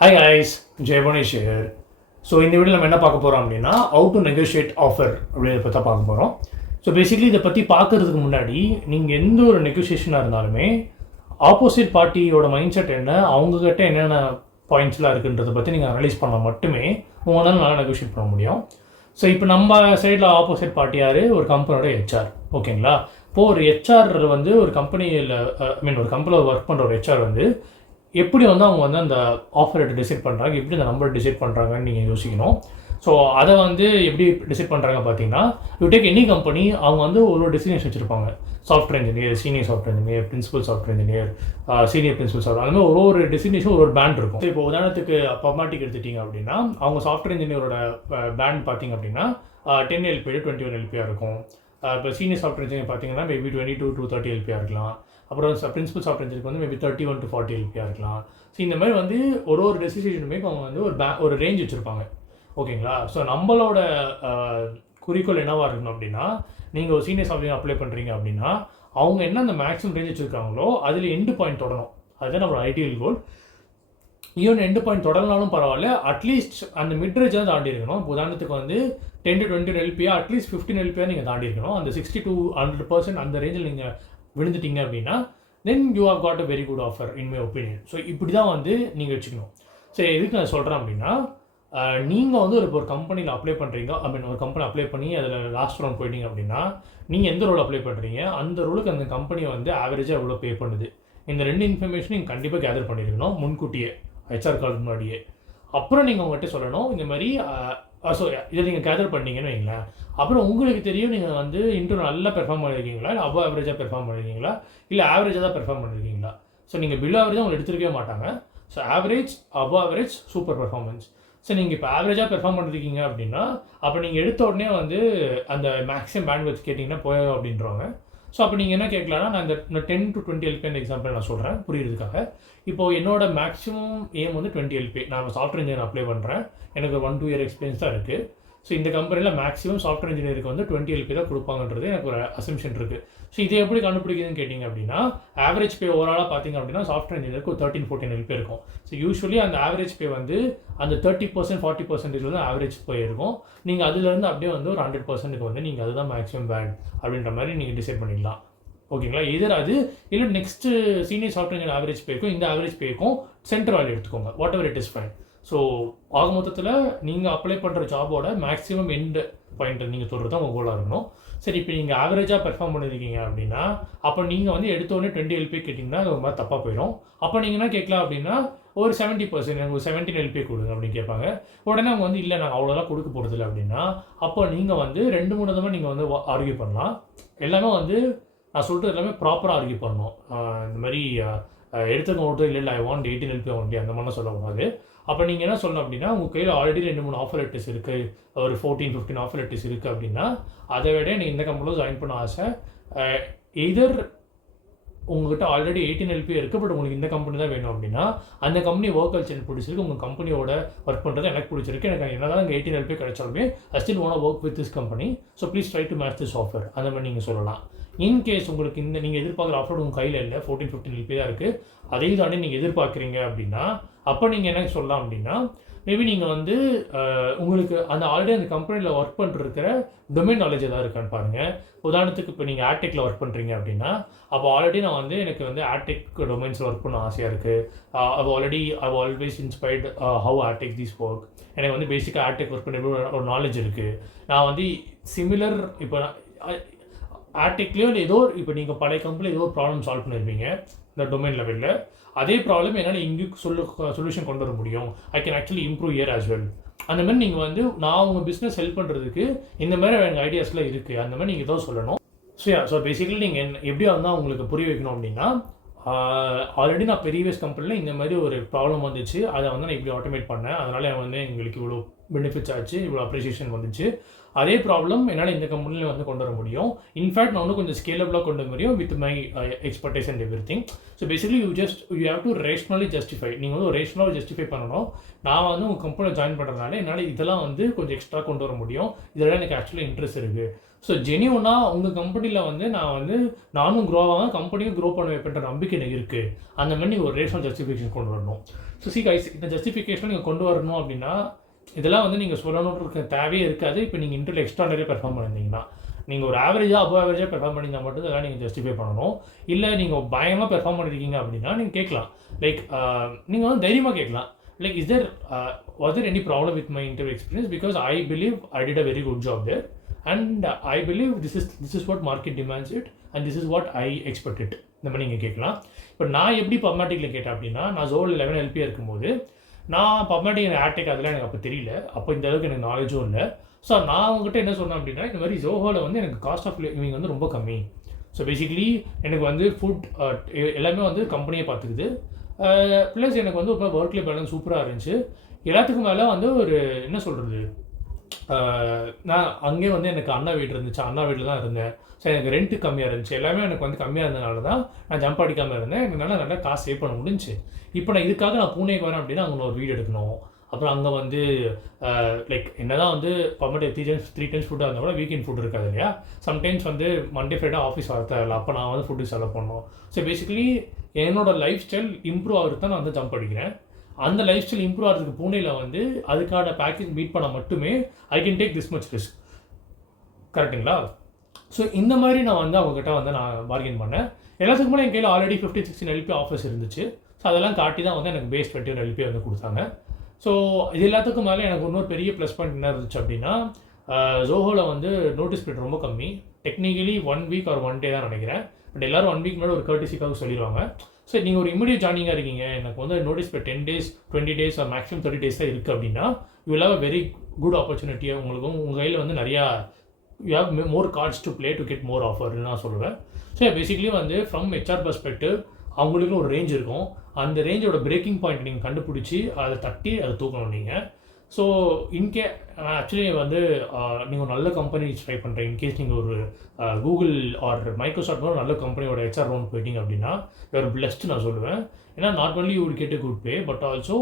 Hi guys, Jayvanesh here. So இந்த video நம்ம என்ன பார்க்க போகிறோம் அப்படின்னா ஹவு டு நெகோஷியேட் ஆஃபர் அப்படின்றத பற்றி பார்க்க போகிறோம். ஸோ பேசிக்கலி இதை பற்றி பார்க்கறதுக்கு முன்னாடி நீங்கள் எந்த ஒரு நெகோசியேஷனாக இருந்தாலுமே ஆப்போசிட் பார்ட்டியோட மைண்ட் செட் என்ன, அவங்கக்கிட்ட என்னென்ன பாயிண்ட்ஸ்லாம் இருக்குன்றதை பற்றி நீங்கள் அனலைஸ் பண்ணால் மட்டுமே உங்களால் நல்லா நெகோஷியேட் பண்ண முடியும். ஸோ இப்போ நம்ம சைடில் ஆப்போசிட் பார்ட்டி யார், ஒரு கம்பெனியோட ஹெச்ஆர். ஓகேங்களா? இப்போது ஒரு ஹெச்ஆர் வந்து ஒரு கம்பெனியில் ஒரு கம்பெனியில் ஒர்க் பண்ணுற ஒரு ஹெச்ஆர் வந்து எப்படி வந்து அவங்க வந்து அந்த ஆஃபர் ரேட்டை டிசைட் பண்ணுறாங்க, எப்படி அந்த நம்பர் டிசைட் பண்ணுறாங்கன்னு நீங்கள் யோசிக்கணும். ஸோ அதை வந்து எப்படி டிசைட் பண்ணுறாங்க பார்த்தீங்கன்னா, யூ டேக் எனி கம்பெனி, அவங்க வந்து ஒரு டெஸ்டினேஷன் வச்சுருப்பாங்க. Software engineer, senior software engineer, principal software engineer, senior principal software, அந்த மாதிரி ஒரு டெஸ்டினேஷன் ஒரு பேண்ட் இருக்கும். ஸோ இப்போ உதாரணத்துக்கு பர்மாட்டிக் எடுத்துட்டிங்க அப்படின்னா, அவங்க சாஃப்ட்வேர் இன்ஜினியரோட பேண்ட் பார்த்தீங்க அப்படின்னா 10 LPA 21 LPA இருக்கும். இப்போ சீனியர் சாஃப்ட்வேர் இன்ஜினியர் பார்த்தீங்கன்னா மேபி 22 to 30 LPA இருக்கலாம். அப்புறம் பிரின்சிபல் சாஃப்ட்வேர் இன்ஜினியருக்கு வந்து மேபி 31 to 40 LPA இருக்கலாம். ஸோ இந்த மாதிரி வந்து ஒரு டெசிஷனுமே அவங்க வந்து ஒரு ரேஞ்ச் வச்சுருப்பாங்க. ஓகேங்களா? ஸோ நம்மளோட குறிக்கோள் என்னவாக இருக்கணும் அப்படின்னா, நீங்கள் ஒரு சீனியர் சாஃப்ட்வேர் அப்ளை பண்ணுறீங்க அப்படின்னா அவங்க என்ன அந்த மேக்ஸிமம் ரேஞ்ச் வச்சுருக்காங்களோ அதில் எண்டு பாயிண்ட் தொடரும். அதுதான் நம்மளோட ஐடியல் கோல். ஈவன் எண்டு பாயிண்ட் தொடரனாலும் பரவாயில்ல, அட்லீஸ்ட் அந்த மிட் ரேஞ்ச் தான் தாண்டி இருக்கணும். உதாரணத்துக்கு வந்து 10 to 20 LPA அட்லீஸ்ட் 15 LPA நீங்கள் தாண்டி இருக்கணும். அந்த 60 to 100% அந்த ரேஞ்சில் நீங்கள் விழுந்துட்டீங்க அப்படின்னா then you have got a very good offer in my opinion. So இப்படி தான் வந்து நீங்கள் வச்சுக்கணும். ஸோ எதுக்கு நான் சொல்கிறேன் அப்படின்னா, நீங்கள் வந்து ஒரு கம்பெனியில் அப்ளை பண்ணுறீங்க, ஒரு கம்பெனி அப்ளை பண்ணி அதில் லாஸ்ட் ரவுண்ட் போயிட்டீங்க அப்படின்னா, நீங்கள் எந்த ரோல் அப்ளை பண்ணுறீங்க, அந்த ரோலுக்கு அந்த கம்பெனி வந்து ஆவரேஜாக எவ்வளோ பே பண்ணுது, இந்த ரெண்டு இன்ஃபர்மேஷன் நீங்கள் கண்டிப்பாக கேதர் பண்ணியிருக்கணும் முன்கூட்டியே, ஹெச்ஆர் கால் முன்னாடியே. அப்புறம் நீங்கள் உங்கள்கிட்ட சொல்லணும் இந்த மாதிரி. ஸோ இதை நீங்கள் கேதர் பண்ணீங்கன்னு வைங்களேன், அப்புறம் உங்களுக்கு தெரியும் நீங்கள் வந்து இன்டர்வியூ நல்லா பெர்ஃபார்ம் பண்ணியிருக்கீங்களா, இல்லை அபவ் ஆவரேஜாக பெர்ஃபார்ம் பண்ணியிருக்கீங்களா, இல்லை ஆவரேஜாக தான் பெர்ஃபார்ம் பண்ணியிருக்கீங்களா. ஸோ நீங்கள் பிலோ ஆவரேஜாக உங்களை எடுத்துருக்கவே மாட்டாங்க. So average, above average, super performance. So நீங்கள் இப்போ ஆவரேஜாக பெர்ஃபார்ம் பண்ணிருக்கீங்க அப்படின்னா, அப்போ நீங்கள் எடுத்த உடனே வந்து அந்த மேக்ஸிமம் பேண்ட் வச்சு கேட்டிங்கன்னா போய் அப்படின்றவாங்க. ஸோ அப்போ நீங்கள் என்ன கேட்கலான்னா, நான் இந்த 10 to 20 LPA எக்ஸாம்பிள் நான் சொல்கிறேன் புரியுறதுக்காக. இப்போது என்னோட மேக்ஸிமம் எய்ம் வந்து 20 LPA. நான் சாஃப்ட்வேர் இன்ஜினியர் அப்ளை பண்ணுறேன், எனக்கு 1-2 year எக்ஸ்பீரியன்ஸ் தான் இருக்குது. ஸோ இந்த கம்பெனியில் மேக்ஸிமம் சாஃப்ட்வேர் இன்ஜினியருக்கு வந்து 20 LPA தான் கொடுப்பாங்கன்றது எனக்கு ஒரு அசம்ஷன் இருக்குது. ஸோ இதை எப்படி கண்டுபிடிக்குதுன்னு கேட்டிங்க அப்படின்னா, ஆவரேஜ் பே ஓவராலாக பார்த்தீங்க அப்படின்னா சாஃப்ட்வேர் இன்ஜினியருக்கு ஒரு 13-14 LPA இருக்கும். ஸோ யூஸ்வலி அந்த ஆவரேஜ் பே வந்து அந்த 30% 40% வந்து ஆவரேஜ் பே இருக்கும். நீங்கள் அதுலேருந்து அப்படியே வந்து ஒரு 100%க்கு வந்து நீங்கள் அதுதான் மேக்ஸிமம் பேண்ட் அப்படின்ற மாதிரி நீங்கள் டிசைட் பண்ணிடலாம். ஓகேங்களா? இதர் அது இல்லை next senior software engineer average பேக்கும் இந்த ஆவரேஜ் பேக்கும் சென்டர் வேல்யூ எடுத்துக்கோங்க. Whatever it is fine. So ஆக மொத்தத்தில் நீங்கள் அப்ளை பண்ணுற ஜாபோட மேக்ஸிமம் எண்டு பாயிண்ட்டை நீங்கள் சொல்கிறது தான் உங்கள் கோலாக இருக்கணும். சரி, இப்போ நீங்கள் ஆவரேஜாக பெர்ஃபார்ம் பண்ணியிருக்கீங்க அப்படின்னா, அப்போ நீங்கள் வந்து எடுத்தோடனே 20 LPA கேட்டிங்கன்னா அது ரொம்ப தப்பாக போயிடும். அப்போ நீங்கள் என்ன கேட்கலாம் அப்படின்னா, ஒரு 70% எனக்கு ஒரு 17 LPA கொடுங்க அப்படின்னு கேட்பாங்க. உடனே அவங்க வந்து இல்லை நாங்கள் அவ்வளோதான் கொடுக்க போகிறதில்ல அப்படின்னா, அப்போ நீங்கள் வந்து 2-3 தடவை நீங்கள் வந்து ஆர்கியூ பண்ணலாம். எல்லாமே வந்து நான் சொல்கிறது எல்லாமே ப்ராப்பராக ஆர்கியூ பண்ணணும். இந்த மாதிரி எடுத்துக்க மட்டும் இல்லை ஐ வாண்ட் 18 LPA ஒன்லி அந்த மாதிரிலாம் சொல்லக்கூடாது. அப்போ நீங்கள் என்ன சொல்லணும் அப்படின்னா, உங்கள் கையில் ஆல்ரெடி 2-3 ஆஃபர் லெட்டர்ஸ் இருக்குது, ஒரு 14-15 ஆஃபர் லெட்டர்ஸ் இருக்குது அப்படின்னா, அதை விட நீங்கள் இந்த கம்பெனியில் ஜாயின் பண்ண ஆசை, எதர் உங்கள்கிட்ட ஆல்ரெடி 18 LPA இருக்குது பட் உங்களுக்கு இந்த கம்பெனி தான் வேணும் அப்படின்னா, அந்த கம்பெனி ஒர்க் கல்ச்சர் எனக்கு பிடிச்சிருக்கு, உங்கள் கம்பெனியோட ஒர்க் பண்ணுறது எனக்கு பிடிச்சிருக்கு, எனக்கு என்ன தான் இங்கே 18 LPA கிடைச்சாலுமே I still want work with this company, so please try to match this offer, அந்த மாதிரி நீங்கள் சொல்லலாம். இன்கேஸ் உங்களுக்கு இந்த நீங்கள் எதிர்பார்க்குற ஆஃபர் உங்கள் கையில் இல்லை, 14-15 LPA தான் இருக்குது, அதையும் தாண்டி நீங்கள் எதிர்பார்க்குறீங்க அப்படின்னா, அப்போ நீங்கள் என்ன சொல்லலாம் அப்படின்னா, மேபி நீங்கள் வந்து உங்களுக்கு அந்த ஆல்ரெடி அந்த கம்பெனியில் ஒர்க் பண்ணிருக்கிற டொமைன் நாலேஜ் எதாவது இருக்கான்னு பாருங்கள். உதாரணத்துக்கு இப்போ நீங்கள் ஆர்டெக்கில் ஒர்க் பண்ணுறீங்க அப்படின்னா, அப்போ ஆல்ரெடி நான் வந்து எனக்கு வந்து ஆர்டெக் டொமைன்ஸில் ஒர்க் பண்ண ஆசையாக இருக்குது. I've always inspired how Artech this work. எனக்கு வந்து பேசிக்காக ஆர்டெக் ஒர்க் பண்ணுற ஒரு நாலேஜ் இருக்குது. நான் வந்து சிமிலர் இப்போ ஆர்டெக்லேயோ இல்லை ஏதோ இப்போ நீங்கள் பழைய கம்பெனியில் ஏதோ ஒரு ப்ராப்ளம் சால்வ் பண்ணியிருப்பீங்க இந்த டொமைன் லெவலில், அதே ப்ராப்ளம் என்னால் இங்கேயும் சொல்யூஷன் கொண்டு வர முடியும். I can actually improve year as well. அந்த மாதிரி நீங்கள் வந்து நான் உங்கள் பிஸ்னஸ் ஹெல்ப் பண்ணுறதுக்கு இந்த மாதிரி எனக்கு ஐடியாஸ்லாம் இருக்குது, அந்த மாதிரி நீங்கள் தான் சொல்லணும். ஸோ பேசிக்கலி நீங்கள் எப்படி வந்தால் உங்களுக்கு புரிய வைக்கணும் அப்படின்னா, ஆல்ரெடி நான் ப்ரீவியஸ் கம்பெனியில் இந்த மாதிரி ஒரு ப்ராப்ளம் வந்துச்சு, அதை வந்து நான் இப்படி ஆட்டோமேட் பண்ணேன், அதனால் வந்து எங்களுக்கு இவ்வளோ பெனிஃபிட்ஸ் ஆச்சு, இவ்வளோ அப்ரிசியேஷன் வந்துச்சு. அதே ப்ராப்ளம் என்னால் இந்த கம்பெனியில் வந்து கொண்டு வர முடியும். இன்ஃபேக்ட் நான் வந்து கொஞ்சம் ஸ்கேலபிளாக கொண்டு வர முடியும் with my expertise and every thing. So basically you have to rationally justify. நீங்கள் வந்து ஒரு ரேஷ்னலாக ஜஸ்டிஃபை பண்ணணும். நான் வந்து உங்கள் கம்பெனியில் ஜாயின் பண்ணுறதுனால என்னால் இதெல்லாம் வந்து கொஞ்சம் எக்ஸ்ட்ரா கொண்டு வர முடியும், இதெல்லாம் எனக்கு ஆக்சுவலாக இன்ட்ரெஸ்ட் இருக்குது. ஸோ ஜெனியூனாக உங்கள் கம்பெனியில் வந்து நானும் க்ரோ ஆகாமல் கம்பெனியும் க்ரோ பண்ண வைப்பேன்ற நம்பிக்கை எனக்கு இருக்குது. அந்த மாதிரி நீங்கள் ஒரு ரேஷனல் ஜஸ்டிஃபிகேஷன் கொண்டு வரணும். ஸோ கைஸ், இந்த ஜஸ்டிஃபிகேஷன் நீங்கள் கொண்டு வரணும் அப்படின்னா இதெல்லாம் வந்து நீங்கள் சொல்லணும்னு இருக்க தேவையே இருக்காது. இப்போ நீங்கள் இன்டர்வியூ எக்ஸ்ட்ரா நிறைய பெர்ஃபார்ம் பண்ணியிருந்தீங்கன்னா, நீங்கள் ஒரு ஆவரேஜாக அபவ் ஆவரேஜாக பெர்ஃபார்ம் பண்ணியிருந்தால் மட்டும் இதெல்லாம் நீங்கள் ஜஸ்டிஃபை பண்ணணும். இல்லை நீங்கள் பயங்கரமாக பெர்ஃபார்ம் பண்ணியிருக்கீங்க அப்படின்னா நீங்கள் கேட்கலாம். லைக் நீங்கள் வந்து தைரியமாக கேட்கலாம். Like, was there any problem with my interview experience? Because I believe I did a very good job there, and I believe this is what market demands it, and this is what I expected. இந்த மாதிரி நீங்கள் கேட்கலாம். இப்போ நான் எப்படி பப்மேட்டிக்கில் கேட்டேன் அப்படின்னா, நான் ஜோல் 11 எல்பியாக இருக்கும்போது நான் பப்மேட்டிக் எனக்கு ஆர்டெக் அதெல்லாம் எனக்கு அப்போ தெரியல, அப்போ இந்த அளவுக்கு எனக்கு நாலேஜும் இல்லை. ஸோ நான் அவங்ககிட்ட என்ன சொன்னேன் அப்படின்னா, இந்த மாதிரி ஜோஹோவில் வந்து எனக்கு காஸ்ட் ஆஃப் லிவிங் வந்து ரொம்ப கம்மி. ஸோ பேசிக்கலி எனக்கு வந்து ஃபுட் எல்லாமே வந்து கம்பெனியை பார்த்துக்குது. ப்ளஸ் எனக்கு வந்து இப்போ ஒர்க் லைஃப் பேலன்ஸ் சூப்பராக இருந்துச்சு. எல்லாத்துக்கும் மேலே வந்து ஒரு என்ன சொல்கிறது, நான் அங்கேயே வந்து எனக்கு அண்ணா வீடு இருந்துச்சு, அண்ணா வீட்டில் தான் இருந்தேன். ஸோ எனக்கு ரெண்ட்டு கம்மியாக இருந்துச்சு, எல்லாமே எனக்கு வந்து கம்மியாக இருந்ததுனால தான் நான் ஜம்ப் அடிக்காமல் இருந்தேன். என்னால் நல்லா காசு சேவ் பண்ண முடிஞ்சுச்சு. இப்போ நான் இதுக்காக நான் பூனேக்கு வரேன் அப்படின்னா அங்கே ஒரு வீடு எடுக்கணும். அப்புறம் அங்கே வந்து லைக் என்ன தான் வந்து பர்மனெண்ட் 3 டைம்ஸ் ஃபுட்டாக இருந்தால் கூட வீக்கெண்ட் ஃபுட் இருக்காது இல்லையா. சம்டைம்ஸ் வந்து மண்டே ஃப்ரைடே ஆஃபீஸ் வர தேவையில்ல, அப்போ நான் வந்து ஃபுட்டு செலவு பண்ணணும். ஸோ பேசிக்கலி என்னோடய லைஃப் ஸ்டைல் இம்ப்ரூவ் ஆகிறது தான் நான் வந்து ஜம்ப் அடிக்கிறேன். அந்த லைஃப் ஸ்டைல் இம்ப்ரூவ் ஆகிறதுக்கு பூனேயில் வந்து அதுக்கான பேக்கேஜ் மீட் பண்ண மட்டுமே I can take this much risk. கரெக்டுங்களா? ஸோ இந்த மாதிரி நான் வந்து அவங்ககிட்ட வந்து நான் பார்கெயின் பண்ணேன். எல்லாத்துக்கு முன்னாடி என் கையில் ஆல்ரெடி 15-16 எல்பி ஆஃபர்ஸ் இருந்துச்சு. ஸோ அதெல்லாம் காட்டி தான் வந்து எனக்கு பேஸ் 21 எல்பி வந்து கொடுத்தாங்க. ஸோ இது எல்லாத்துக்கும் மேலே எனக்கு இன்னொரு பெரிய ப்ளஸ் பாயிண்ட் என்ன இருந்துச்சு அப்படின்னா, ஜோஹோவில் வந்து நோட்டீஸ் பீரியட் ரொம்ப கம்மி. டெக்னிக்கலி 1 வீக் ஒரு 1 டே தான் நினைக்கிறேன். பட் எல்லோரும் 1 வீக் முன்னாடி ஒரு கர்டிசிக்காக சொல்லிடுவாங்க. ஸோ நீங்கள் ஒரு இமீடியட் ஜாயினிங்காக இருக்கீங்க, எனக்கு வந்து notice period 10 days 20 days or maximum 30 days தான் இருக்குது அப்படின்னா, you will have a very good ஆப்பர்ச்சுனிட்டியாக உங்களுக்கும் உங்கள் கையில் வந்து நிறையா you have more cards to play to get more ஆஃபர்னு நான் சொல்லுவேன். ஸோ பேசிக்கலி வந்து ஃப்ரம் ஹெச்ஆர் பர்ஸ்பெக்டிவ் அவங்களுக்குன்னு ஒரு ரேஞ்ச் இருக்கும். அந்த ரேஞ்சோட பிரேக்கிங் பாயிண்ட் நீங்கள் கண்டுபிடிச்சி அதை தட்டி அதை தூக்கணும் நீங்கள். ஸோ ஆக்சுவலி வந்து நீங்கள் ஒரு நல்ல கம்பெனி ட்ரை பண்ணுறேன். இன்கேஸ் நீங்கள் ஒரு கூகுள் ஆர் மைக்ரோசாஃப்ட் ஒரு நல்ல கம்பெனியோட ஹெச்ஆர் ரவுண்ட் போயிட்டீங்க அப்படின்னா ஒரு பிளஸ்ட் நான் சொல்லுவேன். ஏன்னா not only you will get a good pay, but also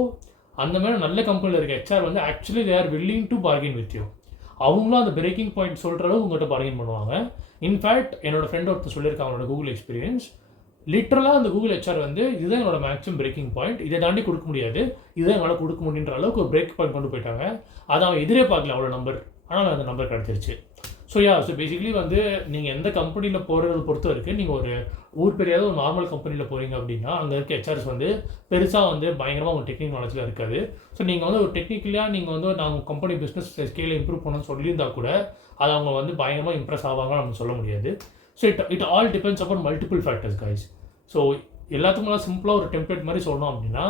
அந்த மாதிரி நல்ல கம்பெனியில் இருக்க ஹெச்ஆர் வந்து actually they are willing to bargain with you. அவங்களும் அந்த பிரேக்கிங் பாயிண்ட் சொல்கிற அளவு உங்கள்கிட்ட பார்கெயின் பண்ணுவாங்க. இன்ஃபேக்ட் என்னோடய ஃப்ரெண்ட் ஒருத்தர் சொல்லியிருக்காங்க அவனோட கூகுள் எக்ஸ்பீரியன்ஸ். லிட்டரலாக அந்த கூகுள் ஹெச்ஆர் வந்து இதுதான் என்னோட மேக்ஸிமம் பிரேக்கிங் பாயிண்ட், இதை தாண்டி கொடுக்க முடியாது, இதுதான் என்னால் கொடுக்க முடியுன்ற அளவுக்கு ஒரு பிரேக் பாயிண்ட் கொண்டு போயிட்டாங்க. அதை அவன் எதிரே பார்க்கல அவ்வளோ நம்பர், ஆனால் அந்த நம்பர் கிடச்சிருச்சு. ஸோ பேசிக்கலி வந்து நீங்கள் எந்த கம்பெனியில் போகிறத பொறுத்த வரைக்கும் நீங்கள் ஒரு ஊர் பெரியாத ஒரு நார்மல் கம்பெனியில் போகிறீங்க அப்படின்னா அங்கே இருக்க ஹெச்ஆர்ஸ் வந்து பெருசாக வந்து பயங்கரமாக உங்கள் டெக்னிக் நாலேஜில் இருக்காது. ஸோ நீங்கள் வந்து ஒரு டெக்னிக்கலியாக நீங்கள் வந்து நாங்கள் கம்பெனி பிஸ்னஸ் ஸ்கேலை இம்ப்ரூவ் பண்ணணும்னு சொல்லியிருந்தால் கூட அதை அவங்க வந்து பயங்கரமாக இம்ப்ரெஸ் ஆவாங்கன்னு நம்ம சொல்ல முடியாது. So it all depends upon multiple factors guys. So எல்லாத்துக்கும் சிம்பிளாக ஒரு டெம்ப்ளேட் மாதிரி சொல்லணும் அப்படின்னா,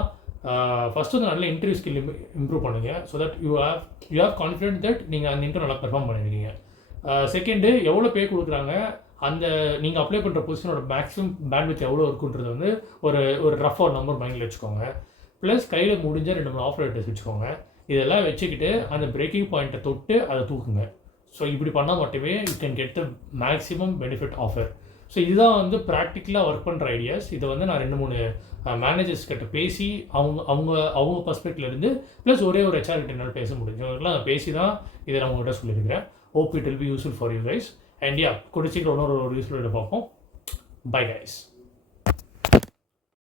ஃபஸ்ட்டு வந்து நல்ல இன்டர்வியூ ஸ்கில் இம்ப்ரூவ் பண்ணுங்கள். So that you have confident that நீங்கள் அந்த இன்டர்வியூ நல்லா பெர்ஃபார்ம் பண்ணியிருக்கீங்க. செகண்டு, எவ்வளோ பே கொடுக்குறாங்க, அந்த நீங்கள் அப்ளை பண்ணுற பொசிஷனோட மேக்ஸிமம் பேண்ட்வித் எவ்வளோ இருக்குன்றது வந்து ஒரு ரஃபாக ஒரு நம்பர் மைண்டில் வச்சுக்கோங்க. ப்ளஸ் கையில் முடிஞ்ச 2-3 ஆஃபர் லெட்டர்ஸ் வச்சுக்கோங்க. இதெல்லாம் வச்சுக்கிட்டு அந்த பிரேக்கிங் பாயிண்ட்டை தொட்டு அதை தூக்குங்க. ஸோ இப்படி பண்ணால் மட்டுமே you can get the maximum benefit offer. So இதுதான் வந்து ப்ராக்டிக்கலாக ஒர்க் பண்ணுற ஐடியாஸ். இதை வந்து நான் 2-3 மேனேஜர்ஸ் கிட்ட பேசி அவங்க பர்ஸ்பெக்ட்லேருந்து ப்ளஸ் ஒரே ஒரு ஹெச்ஆர் கிட்ட என்னால் பேச முடிஞ்சவங்களாம் நான் பேசி தான் இதை நான் உங்கள்கிட்ட சொல்லியிருக்கிறேன். Hope it will be useful for you guys. And கூடிய சீக்கிரம் இன்னொரு யூஸ்ஃபுல் பார்ப்போம். Bye guys.